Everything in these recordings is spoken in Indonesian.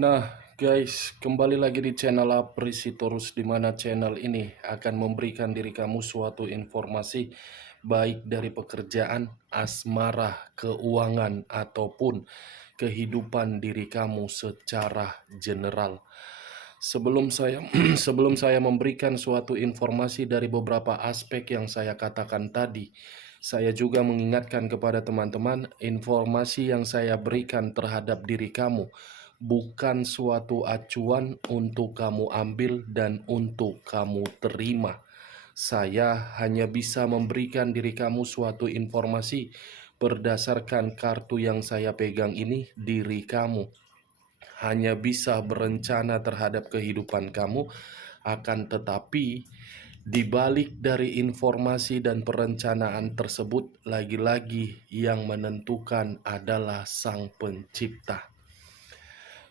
Nah, guys, kembali lagi di channel Aprisitorus, di mana channel ini akan memberikan diri kamu suatu informasi baik dari pekerjaan, asmara, keuangan, ataupun kehidupan diri kamu secara general. Sebelum saya memberikan suatu informasi dari beberapa aspek yang saya katakan tadi, saya juga mengingatkan kepada teman-teman, informasi yang saya berikan terhadap diri kamu bukan suatu acuan untuk kamu ambil dan untuk kamu terima. Saya hanya bisa memberikan diri kamu suatu informasi berdasarkan kartu yang saya pegang ini. Diri kamu hanya bisa berencana terhadap kehidupan kamu, akan tetapi di balik dari informasi dan perencanaan tersebut, lagi-lagi yang menentukan adalah Sang Pencipta.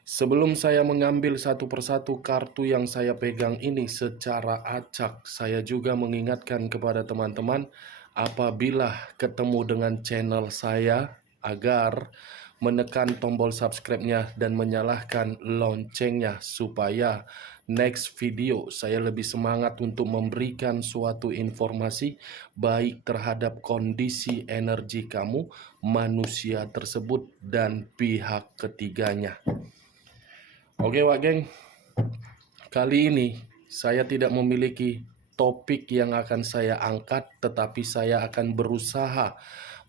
Sebelum saya mengambil satu persatu kartu yang saya pegang ini secara acak, saya juga mengingatkan kepada teman-teman, apabila ketemu dengan channel saya, agar menekan tombol subscribe-nya dan menyalakan loncengnya, supaya next video saya lebih semangat untuk memberikan suatu informasi baik terhadap kondisi energi kamu, manusia tersebut, dan pihak ketiganya. Oke Wak Geng, kali ini saya tidak memiliki topik yang akan saya angkat, tetapi saya akan berusaha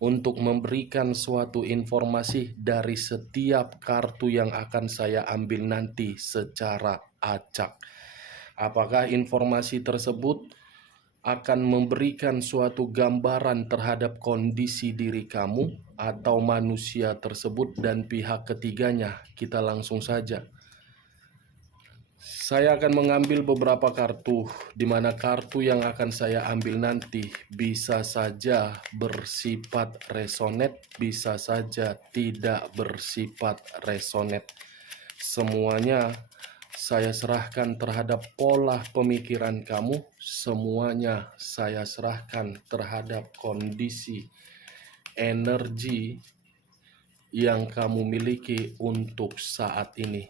untuk memberikan suatu informasi dari setiap kartu yang akan saya ambil nanti secara acak. Apakah informasi tersebut akan memberikan suatu gambaran terhadap kondisi diri kamu atau manusia tersebut dan pihak ketiganya? Kita langsung saja. Saya akan mengambil beberapa kartu, di mana kartu yang akan saya ambil nanti bisa saja bersifat resonate, bisa saja tidak bersifat resonate. Semuanya saya serahkan terhadap pola pemikiran kamu, semuanya saya serahkan terhadap kondisi energi yang kamu miliki untuk saat ini.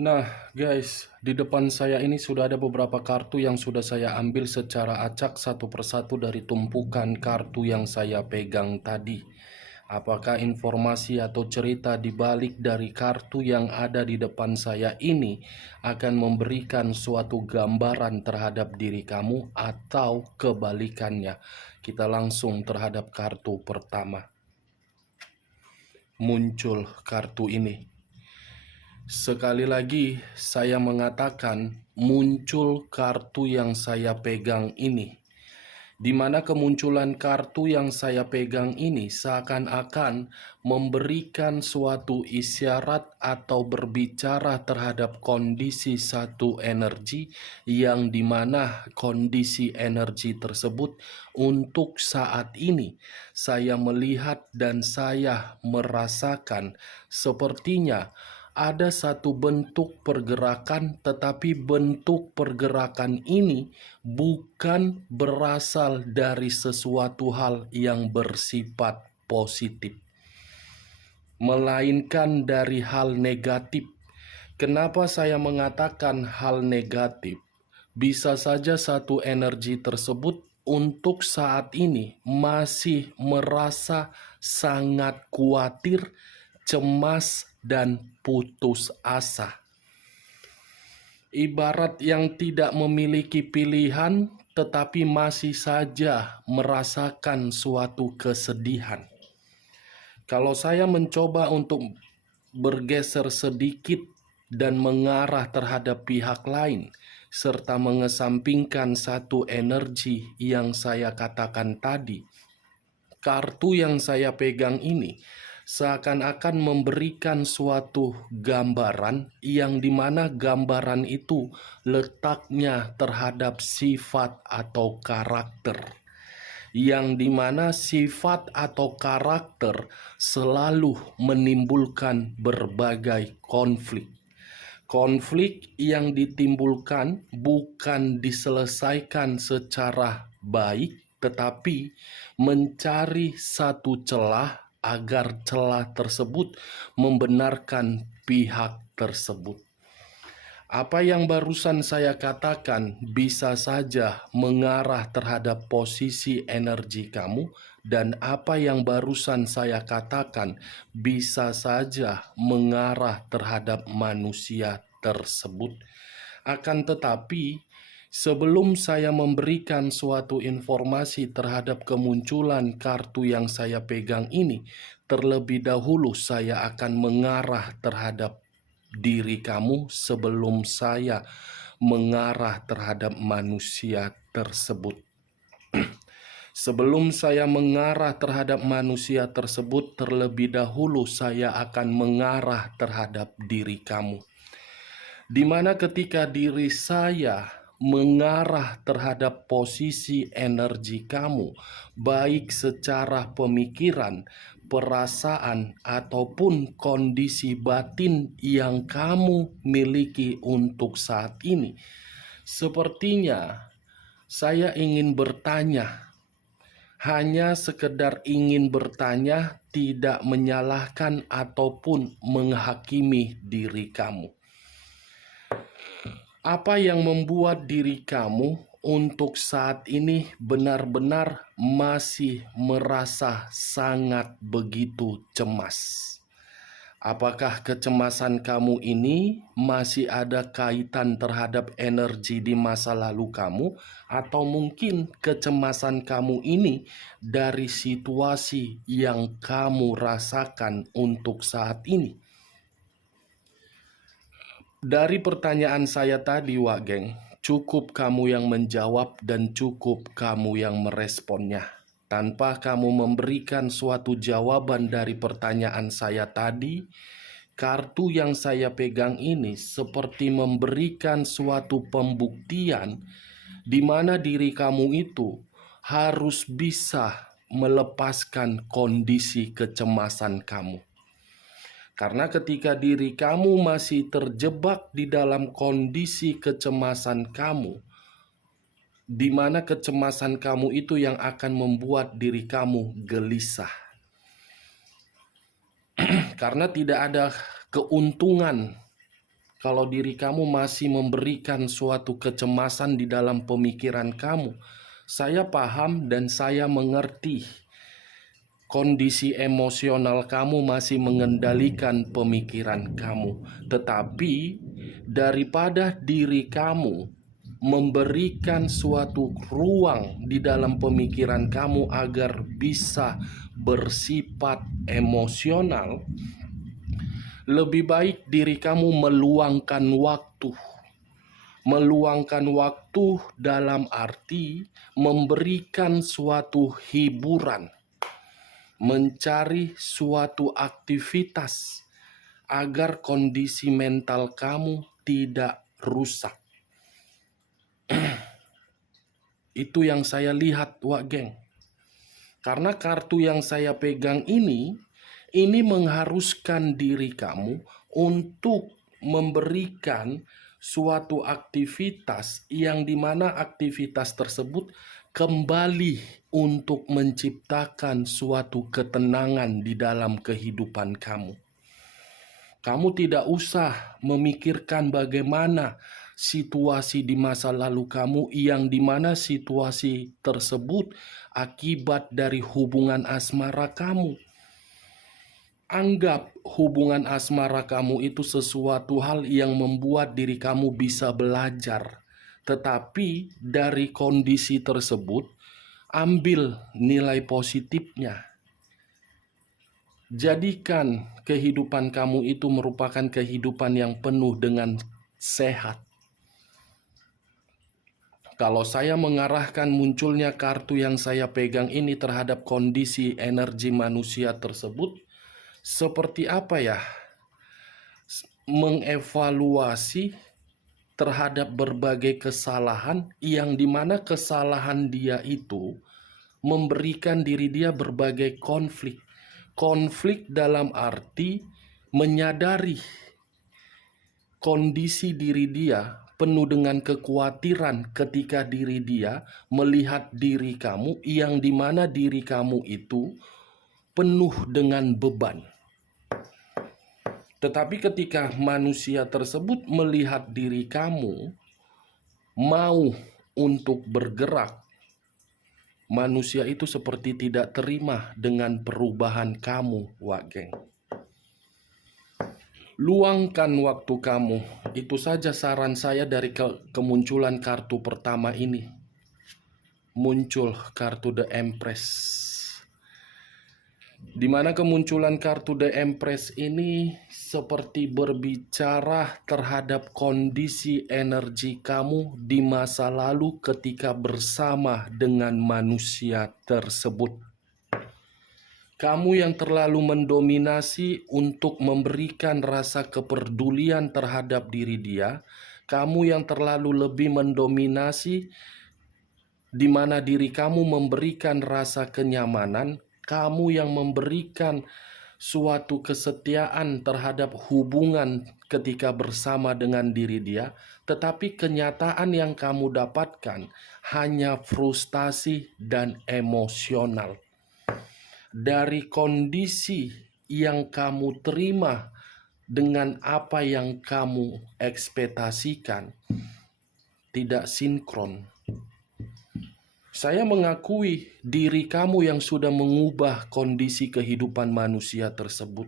Nah guys, di depan saya ini sudah ada beberapa kartu yang sudah saya ambil secara acak satu persatu dari tumpukan kartu yang saya pegang tadi. Apakah informasi atau cerita di balik dari kartu yang ada di depan saya ini akan memberikan suatu gambaran terhadap diri kamu atau kebalikannya? Kita langsung terhadap kartu pertama. Muncul kartu ini. Sekali lagi saya mengatakan muncul kartu yang saya pegang ini, di mana kemunculan kartu yang saya pegang ini seakan-akan memberikan suatu isyarat atau berbicara terhadap kondisi satu energi, yang dimana kondisi energi tersebut untuk saat ini saya melihat dan saya merasakan sepertinya ada satu bentuk pergerakan, tetapi bentuk pergerakan ini bukan berasal dari sesuatu hal yang bersifat positif, melainkan dari hal negatif. Kenapa saya mengatakan hal negatif? Bisa saja satu energi tersebut untuk saat ini masih merasa sangat khawatir, cemas, dan putus asa. Ibarat yang tidak memiliki pilihan, tetapi masih saja merasakan suatu kesedihan. Kalau saya mencoba untuk bergeser sedikit dan mengarah terhadap pihak lain, serta mengesampingkan satu energi yang saya katakan tadi. Kartu yang saya pegang ini seakan-akan memberikan suatu gambaran yang dimana gambaran itu letaknya terhadap sifat atau karakter, yang dimana sifat atau karakter selalu menimbulkan berbagai konflik. Konflik yang ditimbulkan bukan diselesaikan secara baik, tetapi mencari satu celah agar celah tersebut membenarkan pihak tersebut. Apa yang barusan saya katakan bisa saja mengarah terhadap posisi energi kamu, dan apa yang barusan saya katakan bisa saja mengarah terhadap manusia tersebut. Akan tetapi, sebelum saya memberikan suatu informasi terhadap kemunculan kartu yang saya pegang ini, terlebih dahulu saya akan mengarah terhadap diri kamu sebelum saya mengarah terhadap manusia tersebut. Sebelum saya mengarah terhadap manusia tersebut, terlebih dahulu saya akan mengarah terhadap diri kamu. Di mana ketika diri saya mengarah terhadap posisi energi kamu, baik secara pemikiran, perasaan, ataupun kondisi batin yang kamu miliki untuk saat ini, sepertinya saya ingin bertanya, hanya sekedar ingin bertanya, tidak menyalahkan ataupun menghakimi diri kamu. Apa yang membuat diri kamu untuk saat ini benar-benar masih merasa sangat begitu cemas? Apakah kecemasan kamu ini masih ada kaitan terhadap energi di masa lalu kamu, atau mungkin kecemasan kamu ini dari situasi yang kamu rasakan untuk saat ini? Dari pertanyaan saya tadi, Wak Geng, cukup kamu yang menjawab dan cukup kamu yang meresponnya. Tanpa kamu memberikan suatu jawaban dari pertanyaan saya tadi, kartu yang saya pegang ini seperti memberikan suatu pembuktian di mana diri kamu itu harus bisa melepaskan kondisi kecemasan kamu. Karena ketika diri kamu masih terjebak di dalam kondisi kecemasan kamu, di mana kecemasan kamu itu yang akan membuat diri kamu gelisah. Karena tidak ada keuntungan kalau diri kamu masih memberikan suatu kecemasan di dalam pemikiran kamu. Saya paham dan saya mengerti kondisi emosional kamu masih mengendalikan pemikiran kamu. Tetapi daripada diri kamu memberikan suatu ruang di dalam pemikiran kamu agar bisa bersifat emosional, lebih baik diri kamu meluangkan waktu. Meluangkan waktu dalam arti memberikan suatu hiburan, mencari suatu aktivitas agar kondisi mental kamu tidak rusak. Itu yang saya lihat, Wak Geng. Karena kartu yang saya pegang ini mengharuskan diri kamu untuk memberikan suatu aktivitas yang dimana aktivitas tersebut kembali untuk menciptakan suatu ketenangan di dalam kehidupan kamu. Kamu tidak usah memikirkan bagaimana situasi di masa lalu kamu yang dimana situasi tersebut akibat dari hubungan asmara kamu. Anggap hubungan asmara kamu itu sesuatu hal yang membuat diri kamu bisa belajar. Tetapi dari kondisi tersebut, ambil nilai positifnya. Jadikan kehidupan kamu itu merupakan kehidupan yang penuh dengan sehat. Kalau saya mengarahkan munculnya kartu yang saya pegang ini terhadap kondisi energi manusia tersebut, seperti apa ya? Mengevaluasi terhadap berbagai kesalahan yang dimana kesalahan dia itu memberikan diri dia berbagai konflik. Konflik dalam arti menyadari kondisi diri dia penuh dengan kekhawatiran ketika diri dia melihat diri kamu yang dimana diri kamu itu penuh dengan beban. Tetapi ketika manusia tersebut melihat diri kamu mau untuk bergerak, manusia itu seperti tidak terima dengan perubahan kamu, Wak Geng. Luangkan waktu kamu. Itu saja saran saya dari kemunculan kartu pertama ini. Muncul kartu The Empress. Di mana kemunculan kartu The Empress ini seperti berbicara terhadap kondisi energi kamu di masa lalu ketika bersama dengan manusia tersebut. Kamu yang terlalu mendominasi untuk memberikan rasa kepedulian terhadap diri dia, kamu yang terlalu lebih mendominasi di mana diri kamu memberikan rasa kenyamanan, kamu yang memberikan suatu kesetiaan terhadap hubungan ketika bersama dengan diri dia, tetapi kenyataan yang kamu dapatkan hanya frustasi dan emosional. Dari kondisi yang kamu terima dengan apa yang kamu ekspektasikan tidak sinkron. Saya mengakui diri kamu yang sudah mengubah kondisi kehidupan manusia tersebut.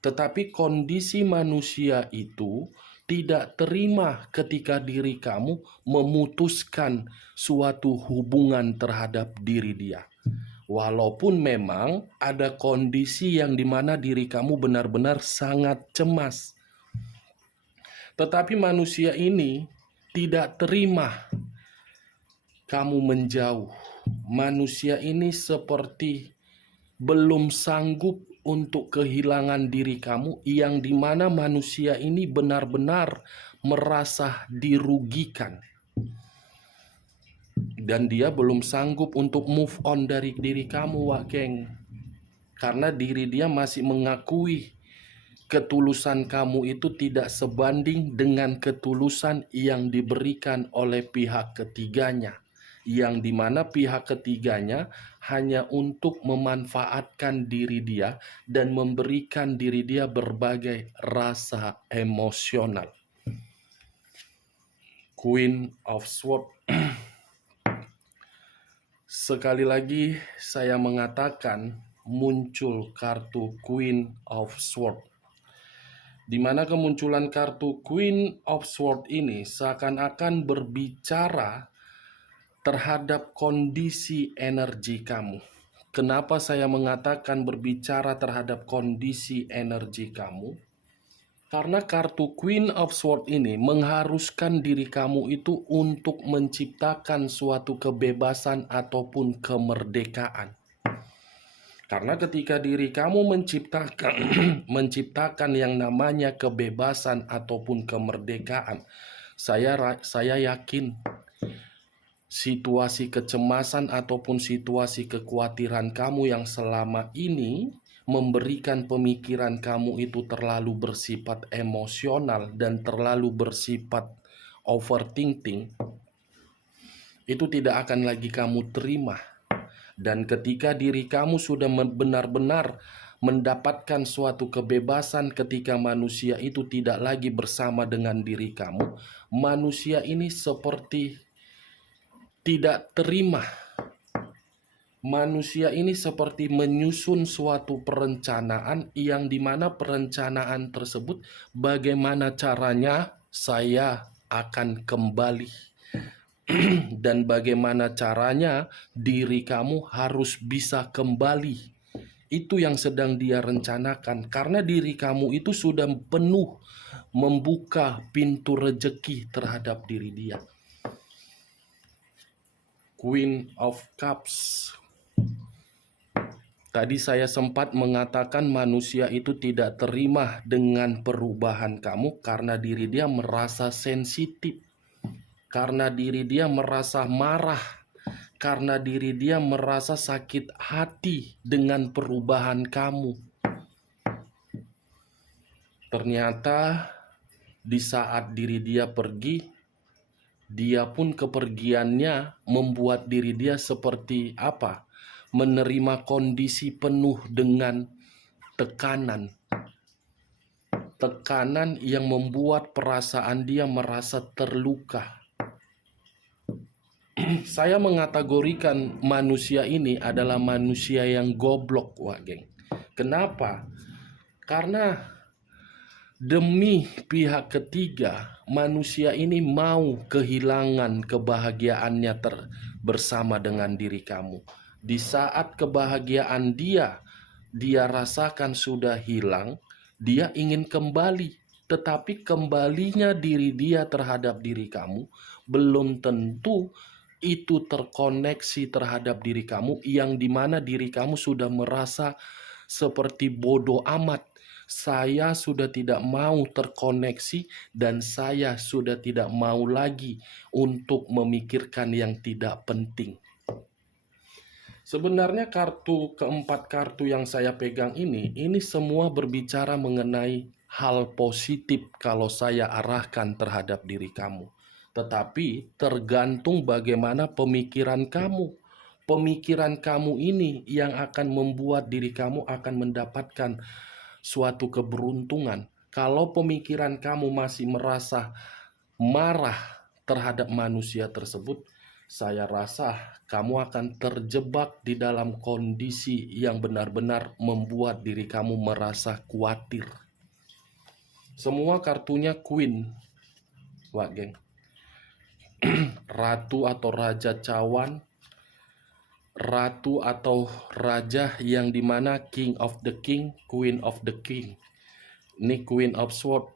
Tetapi kondisi manusia itu tidak terima ketika diri kamu memutuskan suatu hubungan terhadap diri dia. Walaupun memang ada kondisi yang dimana diri kamu benar-benar sangat cemas. Tetapi manusia ini tidak terima kamu menjauh. Manusia ini seperti belum sanggup untuk kehilangan diri kamu, yang dimana manusia ini benar-benar merasa dirugikan. Dan dia belum sanggup untuk move on dari diri kamu, Wak Geng. Karena diri dia masih mengakui ketulusan kamu itu tidak sebanding dengan ketulusan yang diberikan oleh pihak ketiganya. Yang dimana pihak ketiganya hanya untuk memanfaatkan diri dia dan memberikan diri dia berbagai rasa emosional. Queen of Swords. Sekali lagi saya mengatakan muncul kartu Queen of Swords. Di mana kemunculan kartu Queen of Swords ini seakan-akan berbicara terhadap kondisi energi kamu. Kenapa saya mengatakan berbicara terhadap kondisi energi kamu? Karena kartu Queen of Swords ini mengharuskan diri kamu itu untuk menciptakan suatu kebebasan ataupun kemerdekaan. Karena ketika diri kamu menciptakan yang namanya kebebasan ataupun kemerdekaan, saya yakin situasi kecemasan ataupun situasi kekhawatiran kamu yang selama ini memberikan pemikiran kamu itu terlalu bersifat emosional dan terlalu bersifat overthinking, itu tidak akan lagi kamu terima. Dan ketika diri kamu sudah benar-benar mendapatkan suatu kebebasan ketika manusia itu tidak lagi bersama dengan diri kamu, manusia ini seperti tidak terima. Manusia ini seperti menyusun suatu perencanaan yang dimana perencanaan tersebut bagaimana caranya saya akan kembali. Dan bagaimana caranya diri kamu harus bisa kembali Itu yang sedang dia rencanakan, karena diri kamu itu sudah penuh membuka pintu rejeki terhadap diri dia. Queen of Cups. Tadi saya sempat mengatakan manusia itu tidak terima dengan perubahan kamu karena diri dia merasa sensitif, karena diri dia merasa marah, karena diri dia merasa sakit hati dengan perubahan kamu. Ternyata di saat diri dia pergi, dia pun kepergiannya membuat diri dia seperti apa? Menerima kondisi penuh dengan tekanan. Tekanan yang membuat perasaan dia merasa terluka. Saya mengategorikan manusia ini adalah manusia yang goblok, Wak Geng. Kenapa? Karena demi pihak ketiga, manusia ini mau kehilangan kebahagiaannya bersama dengan diri kamu. Di saat kebahagiaan dia rasakan sudah hilang, dia ingin kembali. Tetapi kembalinya diri dia terhadap diri kamu belum tentu itu terkoneksi terhadap diri kamu, yang dimana diri kamu sudah merasa seperti bodoh amat. Saya sudah tidak mau terkoneksi dan saya sudah tidak mau lagi untuk memikirkan yang tidak penting. Sebenarnya keempat kartu yang saya pegang ini semua berbicara mengenai hal positif kalau saya arahkan terhadap diri kamu. Tetapi tergantung bagaimana pemikiran kamu. Pemikiran kamu ini yang akan membuat diri kamu akan mendapatkan suatu keberuntungan. Kalau pemikiran kamu masih merasa marah terhadap manusia tersebut, saya rasa kamu akan terjebak di dalam kondisi yang benar-benar membuat diri kamu merasa khawatir. Semua kartunya Queen, Wak Geng. Ratu atau Raja Cawan, Ratu atau Raja yang dimana King of the King, Queen of the King. Ini Queen of Sword,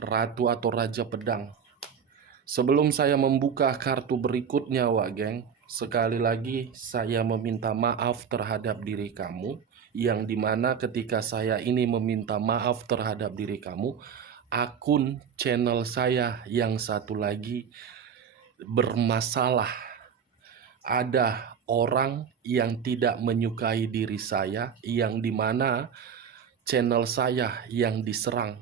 Ratu atau Raja Pedang. Sebelum saya membuka kartu berikutnya, Wak Geng, sekali lagi saya meminta maaf terhadap diri kamu, yang dimana ketika saya ini meminta maaf terhadap diri kamu, akun channel saya yang satu lagi bermasalah. Ada orang yang tidak menyukai diri saya, yang dimana channel saya yang diserang.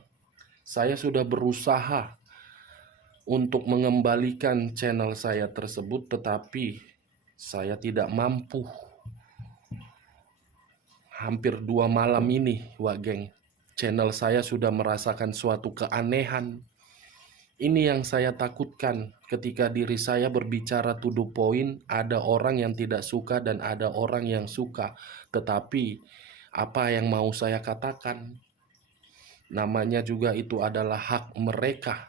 Saya sudah berusaha untuk mengembalikan channel saya tersebut, tetapi saya tidak mampu. Hampir 2 malam ini, Wak Geng, channel saya sudah merasakan suatu keanehan. Ini yang saya takutkan ketika diri saya berbicara to the point. Ada orang yang tidak suka dan ada orang yang suka. Tetapi apa yang mau saya katakan? Namanya juga itu adalah hak mereka.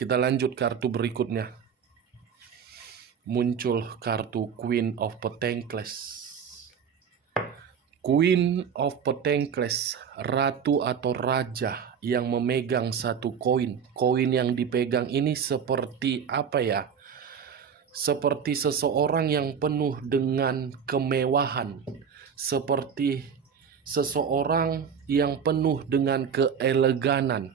Kita lanjut kartu berikutnya. Muncul kartu Queen of Pentacles. Queen of Pentacles, ratu atau raja yang memegang satu koin. Koin yang dipegang ini seperti apa ya? Seperti seseorang yang penuh dengan kemewahan. Seperti seseorang yang penuh dengan keeleganan.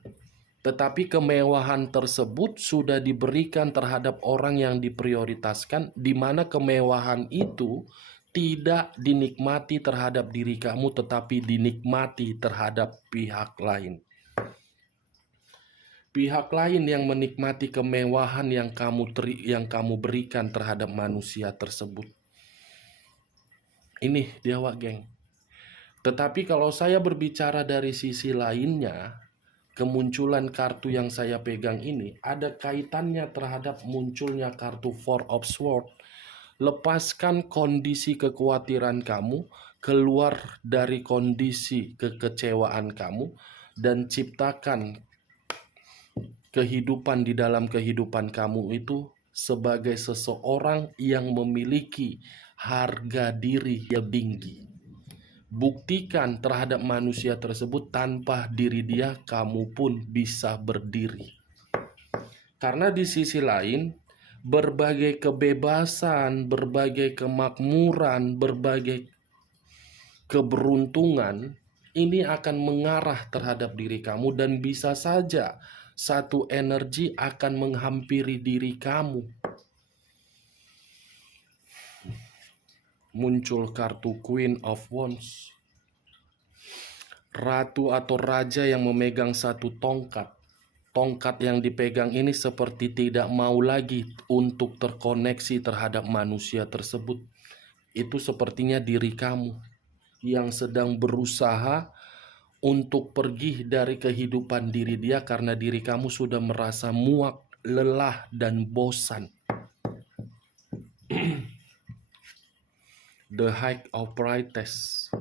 Tetapi kemewahan tersebut sudah diberikan terhadap orang yang diprioritaskan, di mana kemewahan itu tidak dinikmati terhadap diri kamu, tetapi dinikmati terhadap pihak lain. Pihak lain yang menikmati kemewahan yang kamu berikan terhadap manusia tersebut. Ini dia, Wak Geng. Tetapi kalau saya berbicara dari sisi lainnya, kemunculan kartu yang saya pegang ini ada kaitannya terhadap munculnya kartu Four of Swords. Lepaskan kondisi kekhawatiran kamu, keluar dari kondisi kekecewaan kamu, dan ciptakan kehidupan di dalam kehidupan kamu itu sebagai seseorang yang memiliki harga diri yang tinggi. Buktikan terhadap manusia tersebut, tanpa diri dia kamu pun bisa berdiri. Karena di sisi lain, berbagai kebebasan, berbagai kemakmuran, berbagai keberuntungan ini akan mengarah terhadap diri kamu, dan bisa saja satu energi akan menghampiri diri kamu. Muncul kartu Queen of Wands. Ratu atau raja yang memegang satu tongkat. Tongkat yang dipegang ini seperti tidak mau lagi untuk terkoneksi terhadap manusia tersebut. Itu sepertinya diri kamu yang sedang berusaha untuk pergi dari kehidupan diri dia karena diri kamu sudah merasa muak, lelah, dan bosan. The High of Priestess.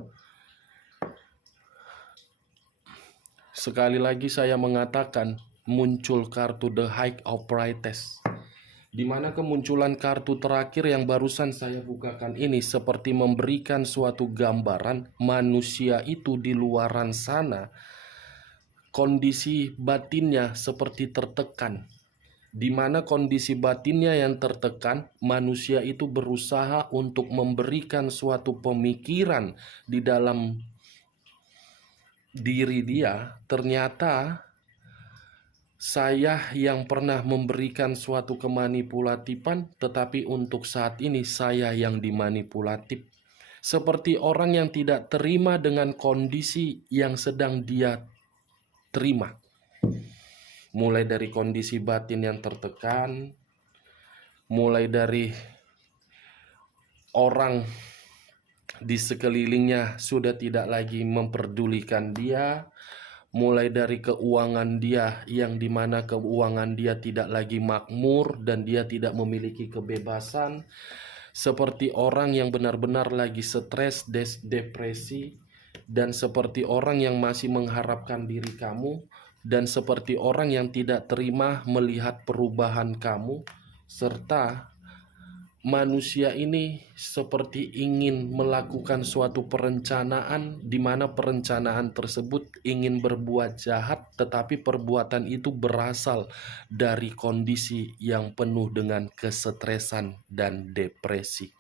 Sekali lagi saya mengatakan, muncul kartu The High of Priestess, di mana kemunculan kartu terakhir yang barusan saya bukakan ini seperti memberikan suatu gambaran manusia itu di luaran sana, kondisi batinnya seperti tertekan. Di mana kondisi batinnya yang tertekan, manusia itu berusaha untuk memberikan suatu pemikiran di dalam diri dia. Ternyata saya yang pernah memberikan suatu kemanipulatifan, tetapi untuk saat ini saya yang dimanipulatif. Seperti orang yang tidak terima dengan kondisi yang sedang dia terima. Mulai dari kondisi batin yang tertekan, mulai dari orang di sekelilingnya sudah tidak lagi memperdulikan dia, mulai dari keuangan dia yang dimana keuangan dia tidak lagi makmur dan dia tidak memiliki kebebasan, seperti orang yang benar-benar lagi stres, depresi, dan seperti orang yang masih mengharapkan diri kamu, dan seperti orang yang tidak terima melihat perubahan kamu, serta manusia ini seperti ingin melakukan suatu perencanaan, di mana perencanaan tersebut ingin berbuat jahat, tetapi perbuatan itu berasal dari kondisi yang penuh dengan kesetresan dan depresi.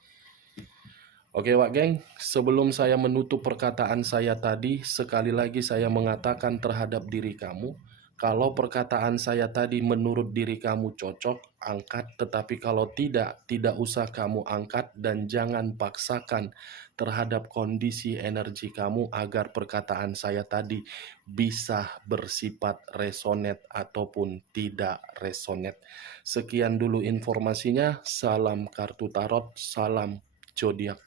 Oke Wak Geng, sebelum saya menutup perkataan saya tadi, sekali lagi saya mengatakan terhadap diri kamu, kalau perkataan saya tadi menurut diri kamu cocok, angkat. Tetapi kalau tidak usah kamu angkat, dan jangan paksakan terhadap kondisi energi kamu agar perkataan saya tadi bisa bersifat resonate ataupun tidak resonate. Sekian dulu informasinya. Salam kartu tarot, salam zodiak.